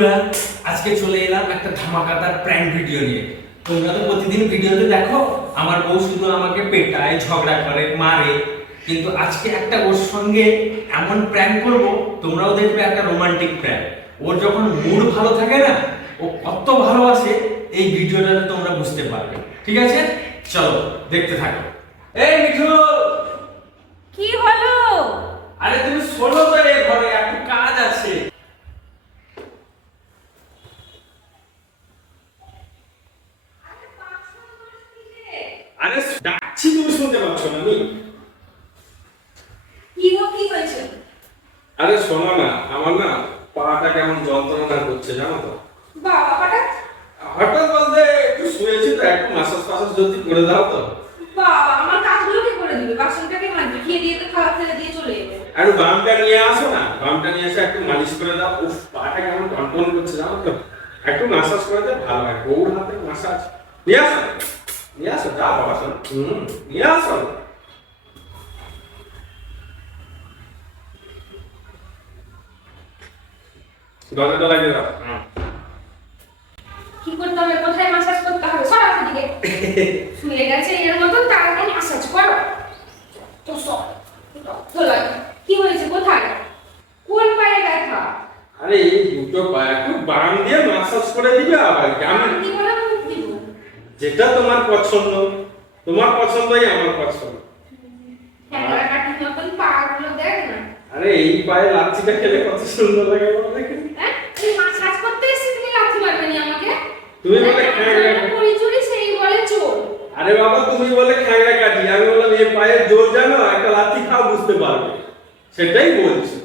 বন্ধুরা, আজকে চলে এলাম একটা ধামাকাদার প্র্যাঙ্ক ভিডিও নিয়ে। তোমরা তো প্রতিদিন ভিডিওতে দেখো আমার বউ শুধু আমাকে পেটায়, ঝগড়া করে, মারে, কিন্তু আজকে একটা ওর সঙ্গে এমন প্র্যাঙ্ক করব, তোমরাও দেখবে একটা রোমান্টিক প্র্যাঙ্ক। ওর যখন মুড ভালো থাকে না, ও কত ভালোবাসে, এই ভিডিওটাতে তোমরা বুঝতে পারবে। ঠিক আছে, চলো দেখতে থাকো। এই মিঠু, কি হলো? আরে তুমি শোনো তো, রে ঘরে একটু কাজ আছে। আরে ডাকছি, তুমি শুনতে পাচ্ছ না? আমি কি হয়েছে? আরে শোনো না, আমার না পাটা কেমন যন্ত্রণা করছে জানো তো। বাবা হঠাৎ হঠাৎ বলতে একটু শুয়েছি তো, একটু মাসাজ ফাসাজ যদি করে দাও তো। বাবা আমার কাজগুলো কি করে দিবে? বাসনটাকে মাজবে, খেয়ে দিয়ে তো খাওয়া ফেলে দিয়ে চলে যাবে। একটু বামটা নিয়ে আসো না, বামটা নিয়ে এসে একটু মালিশ করে দাও। উফ, পাটা কেমন টনটন করছে জানো তো। একটু মাসাজ করে দাও, ভালো হয়। বউর হাতে মাসাজ নিয়ে আসো, নিয়ে আসো, যা বাবা শোন, নিয়ে আসো। দরজা লাগিয়ে দাও। কি করতে হবে? কোথায় মাসাজ করতে হবে? সরাও দিকে শুয়ে গেছে এর মতন, তারপর মাসাজ করো। তো সর তো লাগে। কি হয়েছে? কোথায়? কোন পায়ে ব্যথা? আরে এই দুটো পা একটু বাম দিয়ে মাসাজ করে দিবে। আবার আমি আমি দিব না, মুখ দিব? যেটা তোমার পছন্দ, তোমার পছন্দই আমার পছন্দ। ক্যামেরা কাটির মতন পাগুলো দেখ না। আরে এই পায়ে লাচ্ছিটা খেলে কত সুন্দর লাগে বলো দেখি। হ্যাঁ, তুমি মাসাজ করতে এসে তুমি লাথি মারবে না আমাকে? তুমি বলে খ্যাংরা, পরি চুরি সেই বলে চোর। আরে বাবা তুমি বলে খ্যাংরা কাটি, আমি বললাম এই পায়ের জোর জানো, একটা লাথি খাও বুঝতে পারবে, সেটাই বলছি।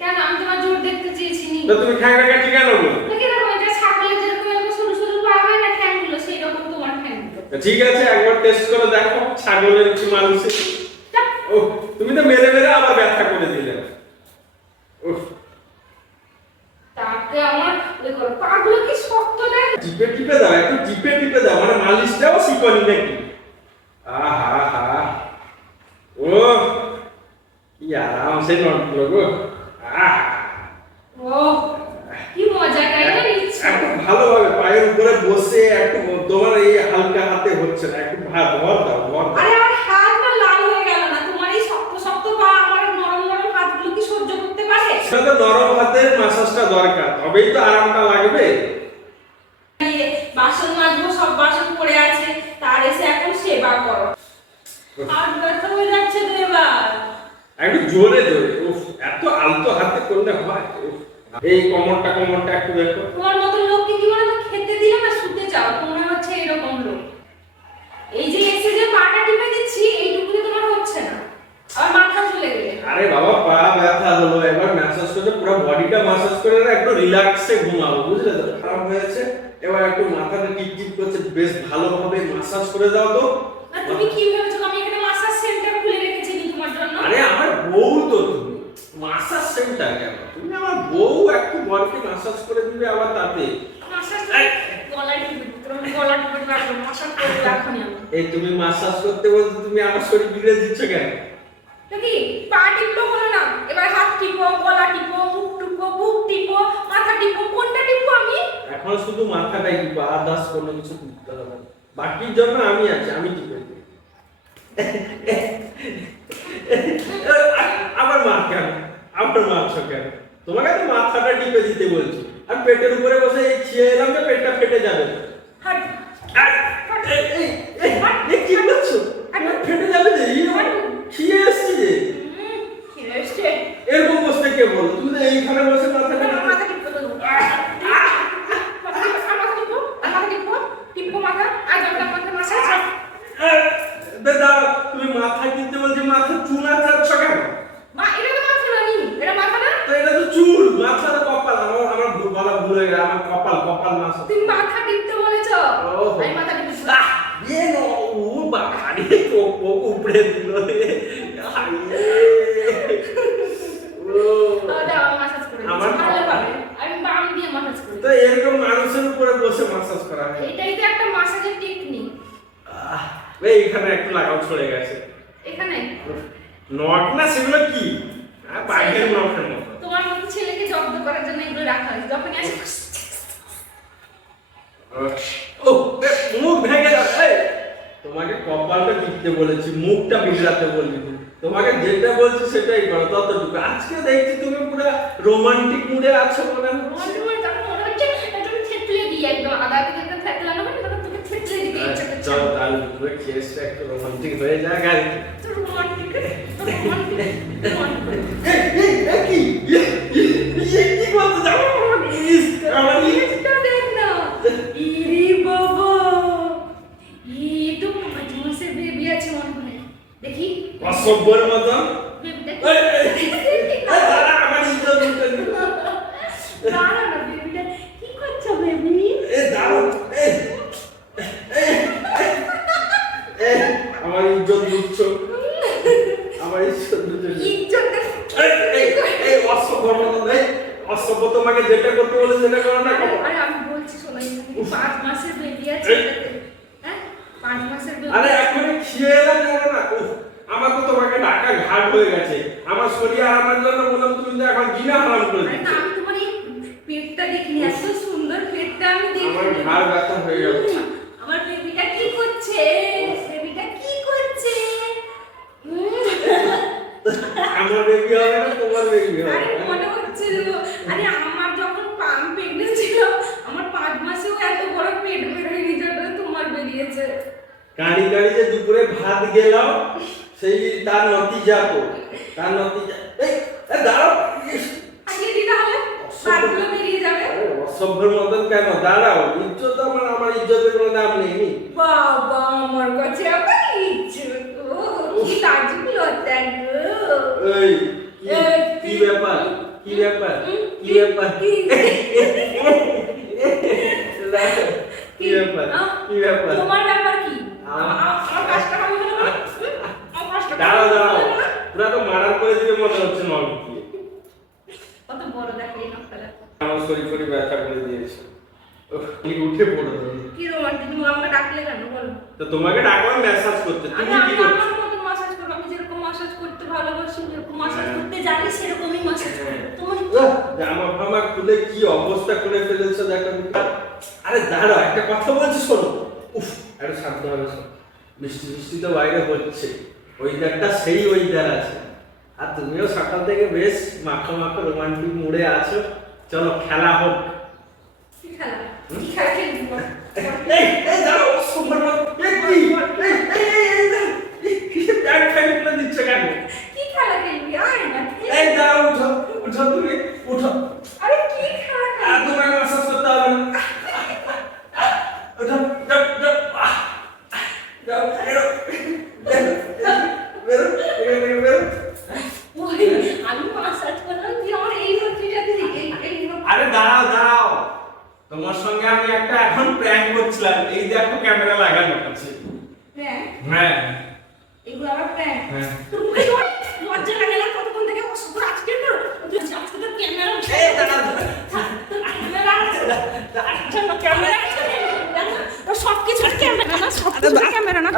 কেন? আমি তোমার জোর দেখতে চেয়েছি নি। তো তুমি খ্যাংরা কাটি কেন বলো? দেখি দেখো, এটা ছাগলের যেরকম এরকম সরু সরু পা হয় না ঠ্যাংগুলো, সেই রকম তোমার ঠ্যাংগুলো। ঠিক আছে, একবার টেস্ট করে দেখো ছাগলের কি মানুষের। ও, তুমি তো মেরে মেরে আবার ব্যথা করে দিলে। উফ, তাকে আমার ওই করো, পাগুলো কি শক্ত দেখ। টিপে টিপে দাও, একটু টিপে টিপে দাও, মানে মালিশটাও শিখনি নাকি? আহা হা, ও কি আরাম সে নড়লো গো। আহ, ও কি মজা, তাই না? নিচ্ছ একটু ভালোভাবে পায়ের উপরে বসে একটু, তোমার এই হালকা হাতে হচ্ছে না, একটু ভর দাও, ভর দাও। আরে আমার হাত না লাল হয়ে গেল না? তোমার এই শক্ত শক্ত পা আমার নরম নরম হাতগুলো কি সহ্য করতে পারে? সেটা তো নরম হাতের মাসাজটা দরকার, তবেই তো আরামটা লাগবে। এই বাসন মাজবো, সব বাসন পড়ে আছে, তার এসে এখন সেবা করো। হাত ব্যথা হয়ে যাচ্ছে তো এবার। একটু জোরে জোরে, উফ, এত আলতো হাতে করলে হয়? উফ, এই কোমরটা একটু দেখো। তোমার মতো লোককে কি বলে তো, খেতে দিলে না শুতে চাও, মনে হচ্ছে এরকম লোক। এই যে এসে যে পাটা টিপে দিচ্ছি, এইটুকুনি তোমার হচ্ছে না, আর মাথা চলে গেলে। আরে বাবা, পা ব্যথা হলো, এবার ম্যাসাজ করে পুরো বডিটা ম্যাসাজ করে না, একটু রিল্যাক্সে ঘুমাবো, বুঝলে তো? খারাপ হয়েছে, এবার একটু মাথাটা টিপ টিপ করছে, বেশ ভালোভাবে ম্যাসাজ করে দাও তো। আর তুমি কি ভেবেছো আমি এখানে মাসাজ সেন্টার খুলে রেখেছি নি তোমার জন্য? আরে আমার বউ তো, তুমি ম্যাসাজ সেন্টার কেন? তুমি আমার বউ, একটু বডিকে ম্যাসাজ করে দিবে আবার তাতে। মাসাজ গলায় টিপে দিতে, তুমি গলা টিপে রাখো, মাসাজ করে রাখনি আমি। এই তুমি ম্যাসাজ করতে বলতে তুমি আমার শরীর বিগড়ে দিচ্ছ কেন? দেখি পা টিপলো হলো না, এবার হাত টিপো, গলা টিপো, মুখ টিপো, বুক টিপো, মাথা টিপো, কোনটা টিপো আমি? এখন শুধু মাথাটাই টিপো, আর দাস কোনো কিছু টিপতে হবে না। বাকির জন্য আমি আছি, আমি টিপে দিই। আমার মা কেন, আমার মারছ কেন? তোমাকে তো মাথাটা টিপে দিতে বলছি, আর পেটের উপরে বসে এই ছিঁড়ে এলাম যে পেটটা ফেটে যাবে। হাট কি করছো? ফেটে যাবে যে, ছিঁড়ে এসছি যে। কি হয়েছে? এরকম বসতে কে বলো? তুমি তো এইখানে বসে মাথাটা আমার মাথা টিপো তো। মাথা টিপো, মাথা টিপো, টিপো মাথা, আজ আমরা মাথা মাসাজ। দাদা, তুমি মাথা কিনতে বলছি, মাথা চুল আঁচাচ্ছ কেন? মা এটা তো মাথা না নি, এটা মাথা না। তো এটা তো চুল, মাথা তো কপাল। আমার বলা ভুল হয়ে গেল, আমার কপাল মাথা। তুমি মাথা টিপতে বলেছো, আমি মাথা টিপছি। ये नो वो बाड़ी को ऊपरे दिलो रे দাও মাসাজ করে দিচ্ছি, ভালো পাবে। আমি বাম দিয়ে মাসাজ করি। তো এরকম মানুষের উপরে বসে মাসাজ করা হয়। এটাই তো একটা মাসাজের টেকনিক। এই এখানে একটু লাগাও, ছড়ে গেছে এখানে নখ না, সেগুলো কি বাঘের নখের মতো। তোমার মতো ছেলেকে জব্দ করার জন্য এগুলো রাখা হয়েছে, যখনই আসে ও মুখ ভেঙে যাবে। তোমাকে কপালটা টিপতে বলেছি, মুখটা বিগড়াতে বলিনি। তোমাকে যেটা বলছি সেটাই করো, ততটুকু। আজকে দেখছি তুমি পুরো রোমান্টিক মুডে আছো মনে হচ্ছে। চল তাহলে পুরো কেসটা একটু রোমান্টিক হয়ে যাক। কি বলতে যাবো আমার দেখি অসভ্যর মতন বেবিটা আমার ইজ্জত লুটে দিল। দাঁড়া না, বেবিটা কি করছো বেবি? আমার ইজ্জত লুটছো, আমার ইজ্জত লুটে দিল। ইজ্জতটা অসভ্যর মতন। অসভ্য, তোমাকে যেটা করতে বলে সেটা করো না। আরে আমি বলছি শোনো, 5 মাসের বেবি আছে। হ্যাঁ 5 মাসের বেবি। আরে এখনই খেয়ে এলাম জানো না। আমার তো তোমাকে ঢাকা ঘাট হয়ে গেছে। আমার শরীর আরামের জন্য বললাম, তুমি তো এখন জিনা হারাম করে আরে দিচ্ছ। না, আমি তোমার এই পেটটা দেখিনি, এত সুন্দর পেটটা আমি আমার দেখিনি। ঘাড় ব্যথা হয়ে যাচ্ছে। আমার বেবিটা কি করছে? বেবিটা কি করছে? আমার বেবি হবে না, তোমার বেবি হবে। আরে মনে হচ্ছে যে, আরে আমার যখন পাম প্রেগন্যান্ট ছিল, আমার 5 মাসেও এত বড় পেট বের হয়নি, যেটা তোমার বেরিয়েছে। কাঁড়ি কাঁড়ি যে দুপুরে ভাত গেলাম, সেই তার নতিজা তো, তার নতিজা। এই দাঁড়াও, আগে দিতে হবে, ভাতগুলো বেরিয়ে যাবে। আরে অসভ্যের মতন কেন? দাঁড়াও, ইজ্জত আমার ইজ্জতের কোনো দাম নেই। বাবা, আমার কাছে আবার ইজ্জত, কি লাজুকলতা গো। এই কি ব্যাপার? কি ব্যাপার? কি ব্যাপার? কি ব্যাপার? কি ব্যাপার? তোমার ব্যাপার কি? আমার কাজটা হবে না? আমার কাজটা দাঁড়াও দাঁড়াও, পুরা তো মারার করে দিবে মনে হচ্ছে নলকে। কত বড় দেখো এই নকশাটা। আমার শরীর ব্যথা করে দিয়েছে। উঠে পড়ো। কি রোমান্টিক, তুমি আমাকে ডাকলে কেন বলো? তো তোমাকে ডাকলাম ম্যাসাজ করতে, আমি তুমি কি করছো? আমার মতো মাসাজ করব, আমি যেরকম মাসাজ করতে ভালোবাসি, যেরকম মাসাজ করতে জানি সেরকমই মাসাজ করব। তোমার জামা ফামা খুলে কি অবস্থা করে ফেলেছো দেখো। আরে দাঁড়াও, একটা কথা বলছি শোনো। উফ, একটু শান্ত হবে শোনো। বৃষ্টি বৃষ্টি তো বাইরে হচ্ছে, ওয়েদারটা সেই ওয়েদার আছে। আর তুমিও সকাল থেকে বেশ মাখো মাখো রোমান্টিক মুডে আছো। চলো খেলা হোক। কি খেলা? কি খেলা খেলবি বল? এই দাঁড়াও, সুপার মত প্যান্ট প্যান্ট খুলে দিচ্ছ কেন? কি খেলা খেলবি? আয় না। এই দাঁড়াও, উঠো উঠো, তুমি উঠো। আরে কি খেলা আর খেলবি? তোমাকে ম্যাসাজ করতে হবে না। উঠো, যাও যাও, যাও, বেরো বেরো, এখান থেকে বেরো। ওই আমি মাসাজ করলাম, তুই আমার এই হচ্ছিটাতে এই আরে দাঁড়াও দাঁড়াও, তোমার সঙ্গে আমি একটা এখন প্র্যাঙ্ক করছিলাম। এই দেখো ক্যামেরা লাগানো আছে। হ্যাঁ হ্যাঁ এগুলো আবার প্র্যাঙ্ক। হ্যাঁ। তুমি লজ্জা লাগে না? কতক্ষণ থেকে অসুখ আজকে তো আজকে তো ক্যামেরা এই দাঁড়াও, ক্যামেরা সব কিছু ক্যামেরা না, সব কিছু ক্যামেরা না।